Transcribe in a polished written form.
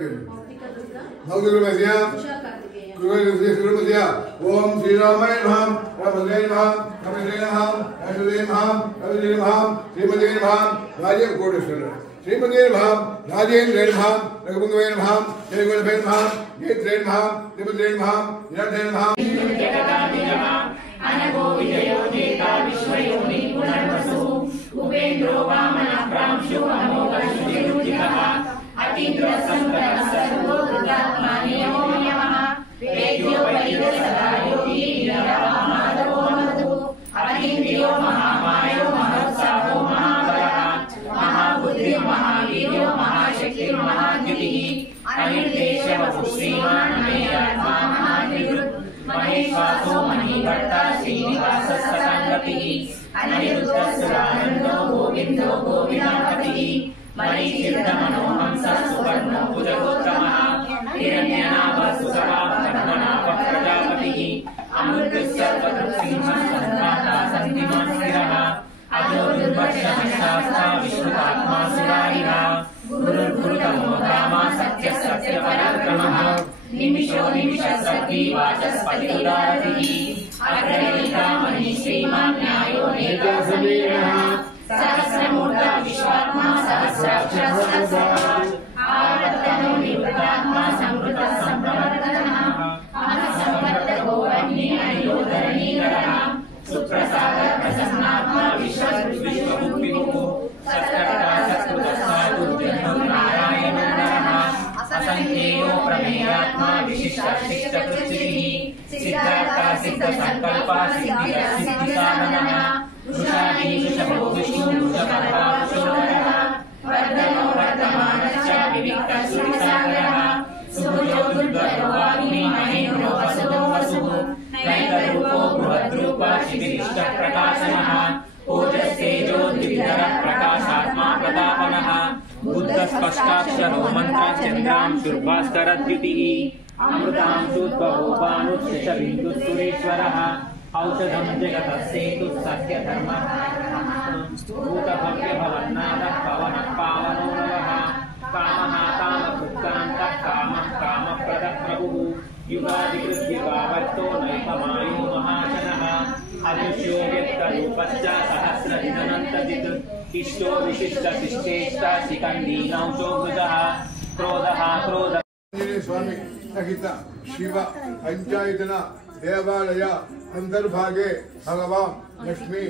ओम श्री रामाय नमः रामदेव नमः रामदेव नमः रामदेव नमः रामदेव नमः श्रीमते नमः राजेंद्र कोटेश्वर श्रीमते नमः राजेंद्र नमः रघुबंधवे नमः जयगुणवे नमः नेत्रे नमः श्रीमते नमः निरंजन नमः जगदादि नमः अनघो विजयो देता विश्वयोनि पुनर्वसु उपेन्द्रो वामनः प्रांशु अमोघशुचिरुचितः अतीन्द्र संप्रः सर्वो कृतात्मा नियमो नमः वेद्यो वैद्य सदा योगी वीरमाधवो मधु अतीन्द्रियो महामायो महत्साहो महाबलः महाबुद्धि महावीर्यो महाशक्ति महाद्युतिः अनिर्देशवसु श्रीमान् महेयात्मा महानिवृत् महेश्वासो मणिभट्टा श्रीनिवास सतांगतिः अनिरुद्धसुरानन्दो गोविन्दो गोविनापतिः मणिचित्तमनो हंस सुवर्णो भुजगोत्तमः हिरण्यनाभसुतवाहनः प्रजापतिः अमृतस्यर्वतृसिंहः सन्नाथा सन्निमान् स्थिरः अजो दुर्वर्षः शास्ता विष्णुतात्मा सुरारिः गुरुर्गुरुतमो धामा सत्यः सत्यपराक्रमः निमिषो निमिषसखी वाचस्पतिदारतिः अग्रनीतामणि श्रीमान् न्यायो नेता समीरः सहस्रमूर्धा विश्वात्मा सहस्राक्षरः सहस्रः आवर्तनो निवृत्तात्मा संवृतः संप्रवर्तनः अहसंवर्तको अग्नि अनियोधरणीकरः सुप्रसादः प्रसन्नात्मा विश्वविभुः सत्कर्ता सत्कृतः नारायणो नरः असंख्येयो प्रमेयात्मा विशिष्टशिष्टकृतिः सिद्धार्था सिद्धसंकल्पा सिद्धिसाधनः वृषादीशो विष्णु वृषभर्वाशोधरः वर्धनो वर्धमानश्च विविक्तः सुविसागरः सुभुजो दुर्गरो वाग्मी महेन्द्रो वसुदो वसुः नैकरूपो बृहद्रूपः शिबिरिष्टः प्रकाशनः ओजस्तेजो द्विविधरः प्रकाशात्मा प्रतापनः बुद्धस्पष्टाक्षरो मन्त्रश्चन्द्रांशुर्भास्करद्युतिः अमृतांशुद्भवोपानुशेषबिन्दुः औषधं जगतः सेतुः सत्यधर्मः भूतभव्यभवन्नाथः पवनः पावनो नवः कामः कामभुक्तान्तः कामः कामप्रदः प्रभुः युगादिकृद्युगावत्तो नैकमायो महाशनः अदृश्यो व्यक्तरूपश्च सहस्रजिदनन्तजित् इष्टो विशिष्टशिष्टेष्टा शिखण्डीनौषो मृजः क्रोधः क्रोध स्वामी सहित शिव पंचायतना देवालय अंतर्भागे भगवान लक्ष्मी